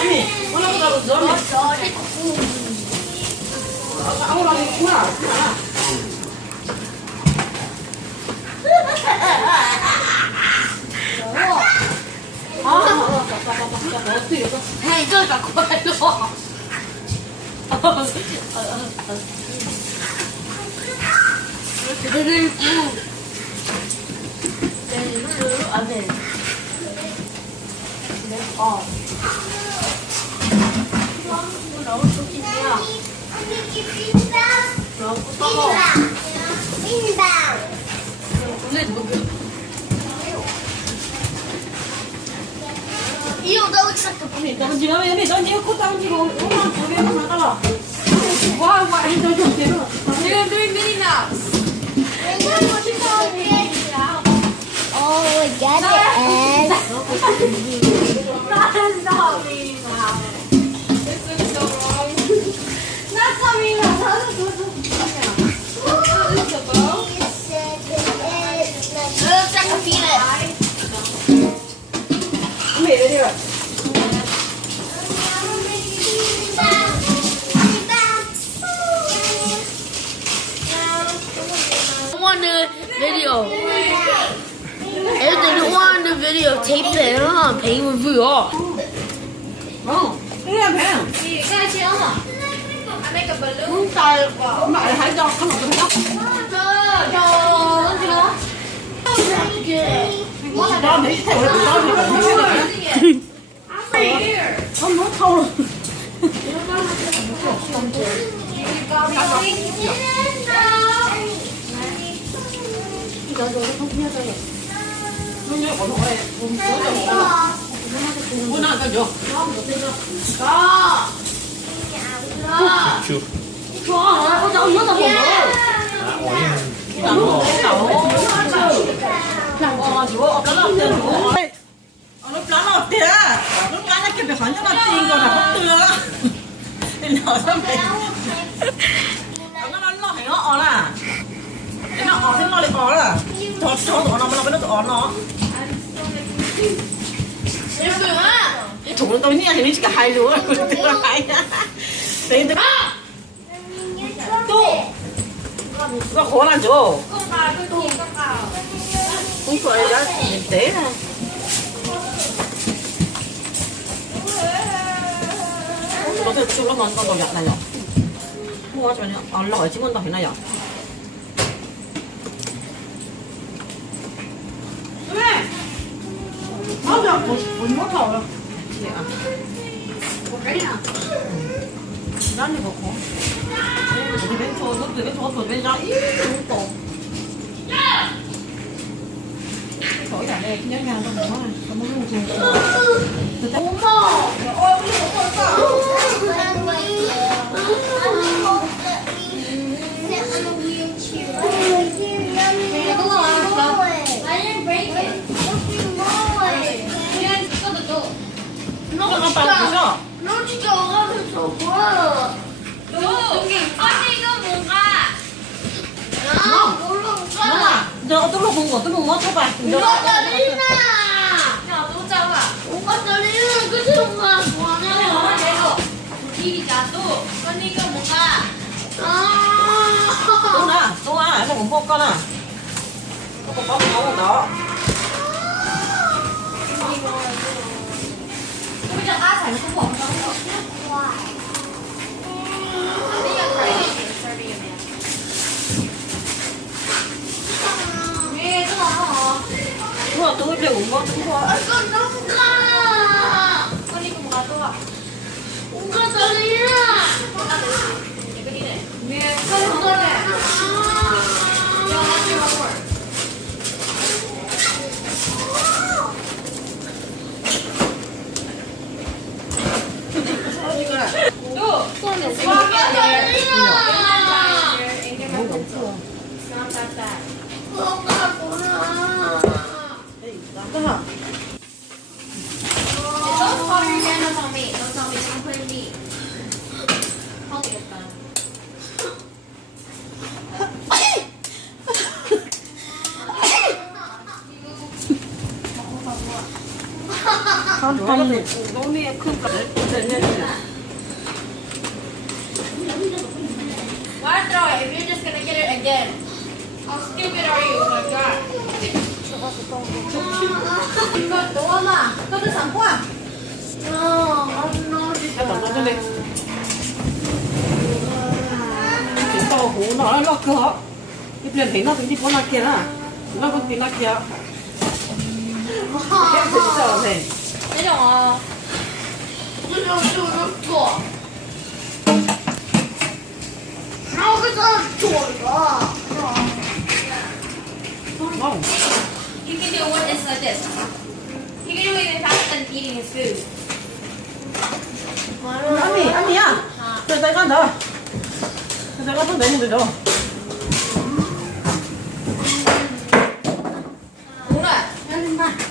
아니, 올라가라고 너네. 아무나 있구나. Hey, tôi cả quay luôn. Io devo cercare. Tao chỉ nói tao chỉ có tao chỉ có uống tao biết mà tao bảo. Quá quá anh tao chỉ biết. You're doing Minnie Mouse. Oh, we got it. That is not Minnie Mouse. This is so wrong. That's not Minnie Mouse. This is a bow. It looks like a penis. Mẹ đây đi rồi. On the video. If they don't want the video, tape it on, pay review off. Cái này phải không? You guys see Elma? I make a balloon. Không tài mẹ hãy cho không được đâu. Cho để theo được đó thì không nói thâu rồi. Nó nhớ của nội hôm trước rồi. Bữa nào tao vô. Chưa. Có cháu nhớ tao một bữa. Nó plán nó tía, nó plán nó kêu phải hỏi nó tiền rồi là không tưa, nên nó sao vậy? Nó hay nó là, nó thế nó lại là, cho tụi nó bên nó cái thủ tôi nha thì nó chỉ cả hai lúa, tưa hai, đấy tưa, tu, nó khó làm chỗ, không phải là thực tế này. nó sẽ 쭉 넘어간 거 나요. 뭐가 전혀 올라가 지금 더 해나요. 왜? 맞아, 못 먹어. 뭐야? 난 이거 고. 우리 멘토, 너도 멘토 어떻게 멘자? 이 또. 거의 안 해. 그냥 그냥 너 먹는 거. 엄마! I didn't break it. 그냥 뜯어도 줘. 너가 빠졌어. 너 진짜 어가서 뭐야? 아니 이거 뭔가? 몰라 너가 너 어떤 본 거, 어떤 거 먹어봐. 떨리나? 야, 너 잡아. 뭔가 떨리는 그치 뭔가 좋아하냐? 이기자 또. 언니 이거 뭔가? 또나, 이거 못 먹거나. 이거 먹고 너. bây giờ ta phải không bỏ đâu. Bây giờ phải nghe cái đó. 그거 또 이제 못 먹는 거. con nó không ca. Con đi cùng bà tôi. Không ca tới à. Cái đi này. Nghe không tôi này. Yo, let's do one more. 한번에 너네 큰 거를 Why throw it if you're just gonna get it again? How stupid are you? Oh my god. 이거 너무하나? 너도 상관? 잠깐 너네 진짜 고나 알아 그거 이제 내가 근데 보나 게나 나 근데 나 kia 진짜 네 내려와. 와우 You can do one is like this. You can do it even faster than eating his food. 아니야 내가 나 내가 또 내면 되죠 뭐래?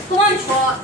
그만 줘.